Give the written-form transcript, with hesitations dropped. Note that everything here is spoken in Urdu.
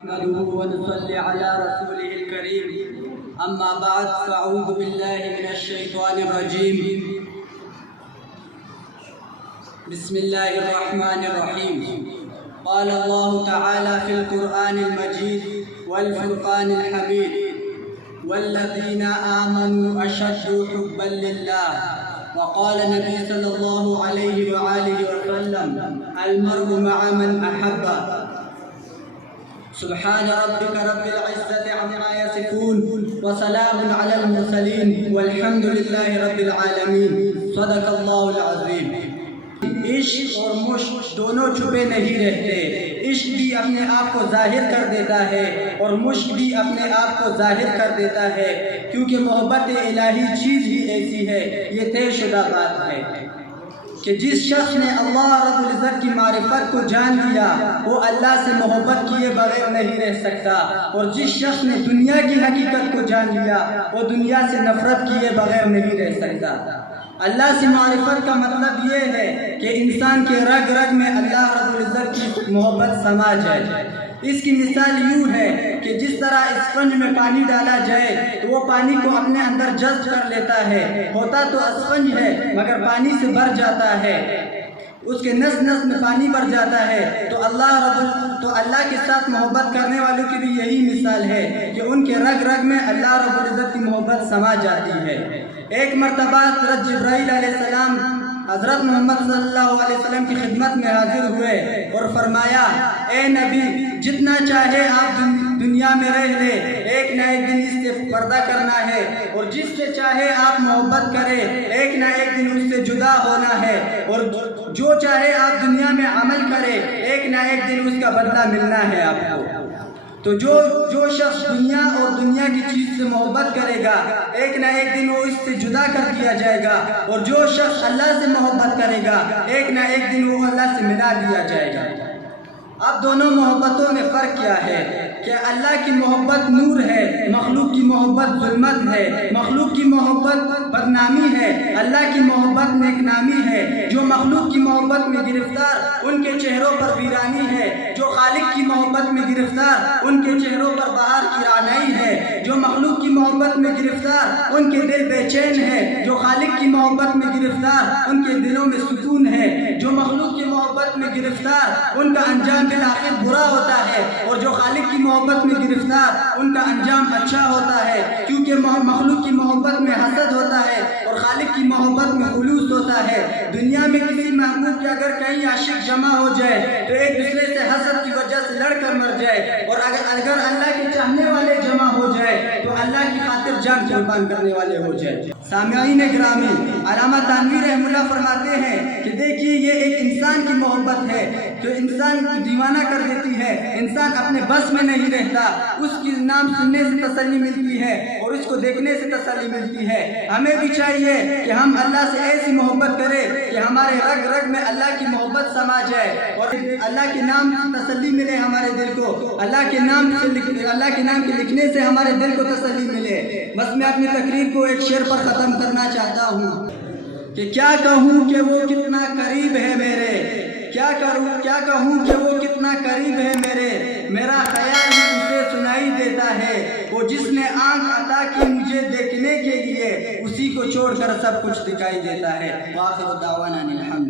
نحمده ونصلي على رسوله الكريم أما بعد فأعوذ بالله من الشيطان الرجيم بسم الله الرحمن الرحيم قال الله تعالى في القرآن المجيد والفرقان الحميد والذين آمنوا أشد حبا لله وقال النبي صلى الله عليه وآله وسلم المرء مع من أحب سبحان ربك رب العزة عما يصفون وسلام على المرسلين والحمد لله رب العالمين صدق اللہ العظیم۔ عشق اور مشق دونوں چھپے نہیں رہتے، عشق بھی اپنے آپ کو ظاہر کر دیتا ہے اور مشق بھی اپنے آپ کو ظاہر کر دیتا ہے، کیونکہ محبت الہی چیز ہی ایسی ہے، یہ طے شدہ بات ہے کہ جس شخص نے اللہ رب العزت کی معرفت کو جان لیا وہ اللہ سے محبت کیے بغیر نہیں رہ سکتا، اور جس شخص نے دنیا کی حقیقت کو جان لیا وہ دنیا سے نفرت کیے بغیر نہیں رہ سکتا۔ اللہ سے معرفت کا مطلب یہ ہے کہ انسان کے رگ رگ میں اللہ رب العزت کی محبت سما جائے۔ اس کی مثال یوں ہے کہ جس طرح اسفنج میں پانی ڈالا جائے تو وہ پانی کو اپنے اندر جذب کر لیتا ہے، ہوتا تو اسفنج ہے مگر پانی سے بھر جاتا ہے، اس کے نس نس میں پانی بھر جاتا ہے۔ تو اللہ کے ساتھ محبت کرنے والوں کی بھی یہی مثال ہے کہ ان کے رگ رگ میں اللہ رب العزت کی محبت سما جاتی ہے۔ ایک مرتبہ حضرت جبرائیل علیہ السلام حضرت محمد صلی اللہ علیہ وسلم کی خدمت میں حاضر ہوئے اور فرمایا، اے نبی، جتنا چاہے آپ دنیا میں رہ لے، ایک نہ ایک دن اس سے پردہ کرنا ہے، اور جس سے چاہے آپ محبت کرے، ایک نہ ایک دن اس سے جدا ہونا ہے، اور جو چاہے آپ دنیا میں عمل کرے، ایک نہ ایک دن اس کا بدلہ ملنا ہے آپ کو۔ تو جو شخص دنیا اور دنیا کی چیز سے محبت کرے گا، ایک نہ ایک دن وہ اس سے جدا کر دیا جائے گا، اور جو شخص اللہ سے محبت کرے گا، ایک نہ ایک دن وہ اللہ سے ملا دیا جائے گا۔ اب دونوں محبتوں میں فرق کیا ہے کہ اللہ کی محبت نور ہے، مخلوق کی محبت ظلمت ہے، مخلوق کی محبت بدنامی ہے، اللہ کی محبت نیک نامی ہے۔ جو مخلوق کی محبت میں گرفتار ان کے چہروں پر ویرانی ہے، جو خالق کی محبت میں گرفتار ان کے چہروں پر بہار کی رعنائی ہے۔ جو مخلوق کی محبت میں گرفتار ان کے دل بے چین ہے، جو خالق کی محبت میں گرفتار ان کے دلوں میں سکون ہے۔ جو مخلوق کی محبت میں گرفتار ان کا انجام بالآخر برا ہوتا ہے، اور جو خالق کی محبت میں گرفتار ان کا انجام اچھا ہوتا ہے، کیونکہ مخلوق کی محبت میں حسد ہوتا ہے اور خالق کی محبت میں خلوص ہوتا ہے۔ دنیا میں کسی محبوب کے اگر کئی عاشق جمع ہو جائے تو ایک دوسرے سے حسد کی وجہ سے لڑ کر مر جائے، اور اگر اللہ کے چاہنے والے جمع ہو جائے تو اللہ کی خاطر جان قربان کرنے والے ہو جائے۔ سامعین گرامی، علامہ تھانوی رحمہ اللہ فرماتے ہیں کہ دیکھیے یہ ایک انسان کی محبت ہے جو انسان کو دیوانہ کر دیتی ہے، انسان اپنے بس میں نہیں رہتا، اس کی نام سننے سے تسلی ملتی ہے اور اس کو دیکھنے سے تسلی ملتی ہے۔ ہمیں بھی چاہیے کہ ہم اللہ سے ایسی محبت کریں کہ ہمارے رگ رگ میں اللہ کی محبت سما جائے اور اللہ کے نام کی تسلی ملے ہمارے دل کو، اللہ کے نام کے لکھنے سے ہمارے دل کو تسلی ملے۔ بس میں اپنی تقریر کو ایک شعر پر ختم کرنا چاہتا ہوں کہ کیا کہوں کہ وہ کتنا قریب ہے میرے، کیا کہوں کہ وہ کتنا قریب ہے میرا خیال ہی اسے سنائی دیتا ہے، وہ جس نے آنکھ عطا کی مجھے دیکھنے کے لیے، اسی کو چھوڑ کر سب کچھ دکھائی دیتا ہے۔ وآخر دعوانا الحمد